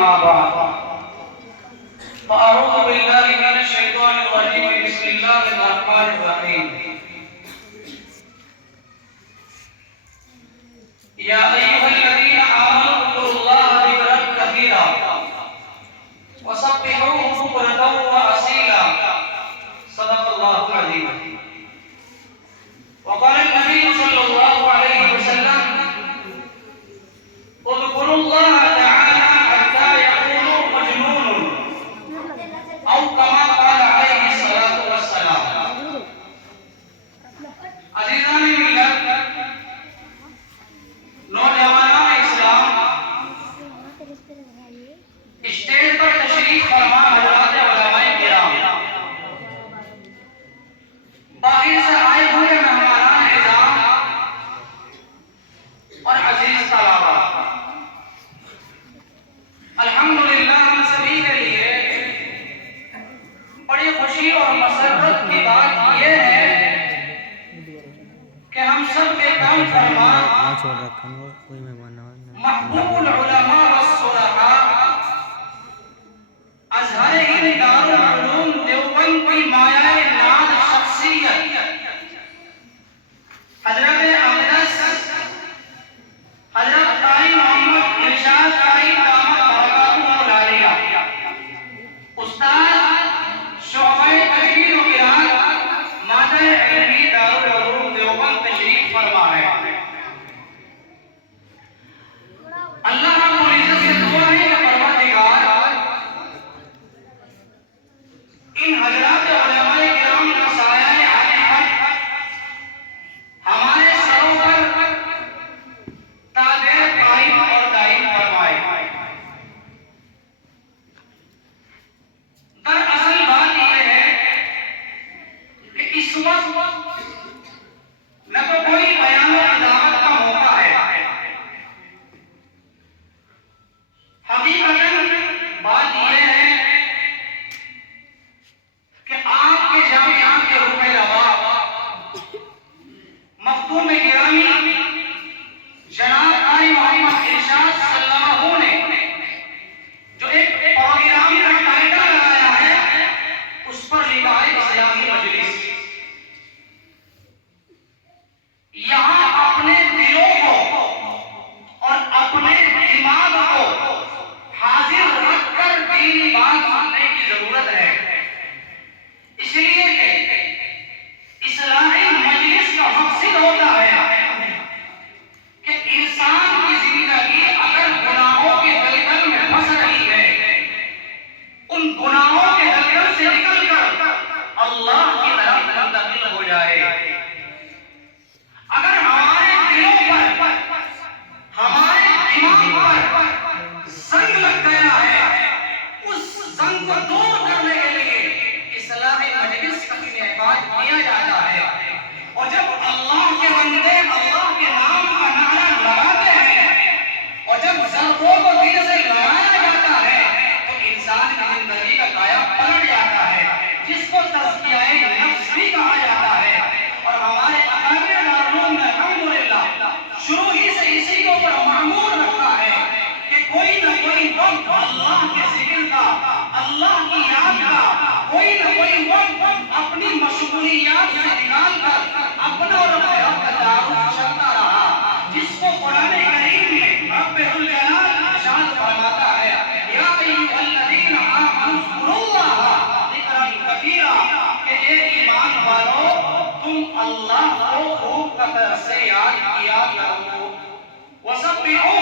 أما بعد فأعوذ بالله من الشيطان الرجيم بسم الله الرحمن الرحيم يا أيها الذين آمنوا اذكروا الله ذكرا كثيرا وسبحوه بكرة وأصيلا صدق الله العظيم. وقال النبي صلى الله عليه وسلم اذكروا الله تعالى حتى يقولوا مجنون او كما قال عليه الصلاة والسلام. عزیزان ملت، نوجوانان اسلام، اسٹیج پر تشریف فرما حضرات علماء کرام، باہر سے آئے ہوئے مہمانان اعظام اور عزیز طلباء، الحمدللہ ہم سبھی کے لیے بڑی خوشی اور مسرت کی بات یہ ہے کہ ہم سب کے کام فرما محبوب العلماء والصلحاء ازہر ہند دارالعلوم دیوبند کی مایہ ناز شخصیت حضرت اقدس حضرت قاری محمد ارشاد قاری دامت برکاتہ العالیہ استاد شعبہ تجوید و قرآت مادہ علمی دارالعلوم دیوبند تشریف فرما ہے. اللہ رب العزت سے دعا ہے کہ پروردگار ان حضرات علماء کرام کا سایہ عاطفت ہمارے سروں پر تابع قائم اور دائم فرمائے. دراصل بات یہ ہے کہ اس وقت نہ تو کوئی بیان و دعوت کا موقع ہے، حقیقتاً بات یہ ہے کہ آپ کے جامعات کے روح روا مختوم گرامی جناب قاری محمد ارشاد صلی اللہ علیہ وسلم نے جو ایک پروگرام کا ٹائٹل لگایا ہے اس پر لکھا ہے اسلامی مجلس. یہاں اپنے دلوں کو اور اپنے دماغ کو حاضر رکھ کر دینی بات سننے کی ضرورت ہے، اس لیے کہ اسلامی مجلس کا مقصد ہوتا ہے کہ انسان کی زندگی اگر گناہوں کے دلدل میں پھنس رہی ہے، ان گناہوں کے دلدل سے نکل کر اللہ کی طرف منتقل ہو جائے. اگر ہمارے دلوں پر ہمارے دماغ پر زنگ لگ گیا ہے، اس زنگ کو دور کرنے کے لیے اصلاح مجلس کا انعقاد کیا جاتا ہے. اور جب اللہ کے بندے اللہ کے نام کا نعرہ لگاتے ہیں اور جب ضربوں کو دل سے لگایا جاتا ہے تو انسان کی زندگی کا کایا پلٹ جاتا ہے، جس کو تزکیہ نفس بھی کہا جاتا ہے. اور ہمارے اکابر دارالعلوم نے الحمدللہ شروع ہی سے اسی کے اوپر معمول رکھا ہے کہ کوئی نہ کوئی وقت اللہ کے ذکر کا، اللہ کی یاد کا، کوئی نہ کوئی وقت اپنی مشغولیات سے نکال کر اپنا اور اپنے رب کا تعارف چلتا رہا، جس کو قرآن کریم میں رب الجلال ارشاد فرماتا ہے یا ایھا الذین آمنوا اذکروا اللہ ذکرا کثیرا، کہ اے ایمان والو تم اللہ کو خوب کثرت سے یاد کیا کرو، وسبحوہ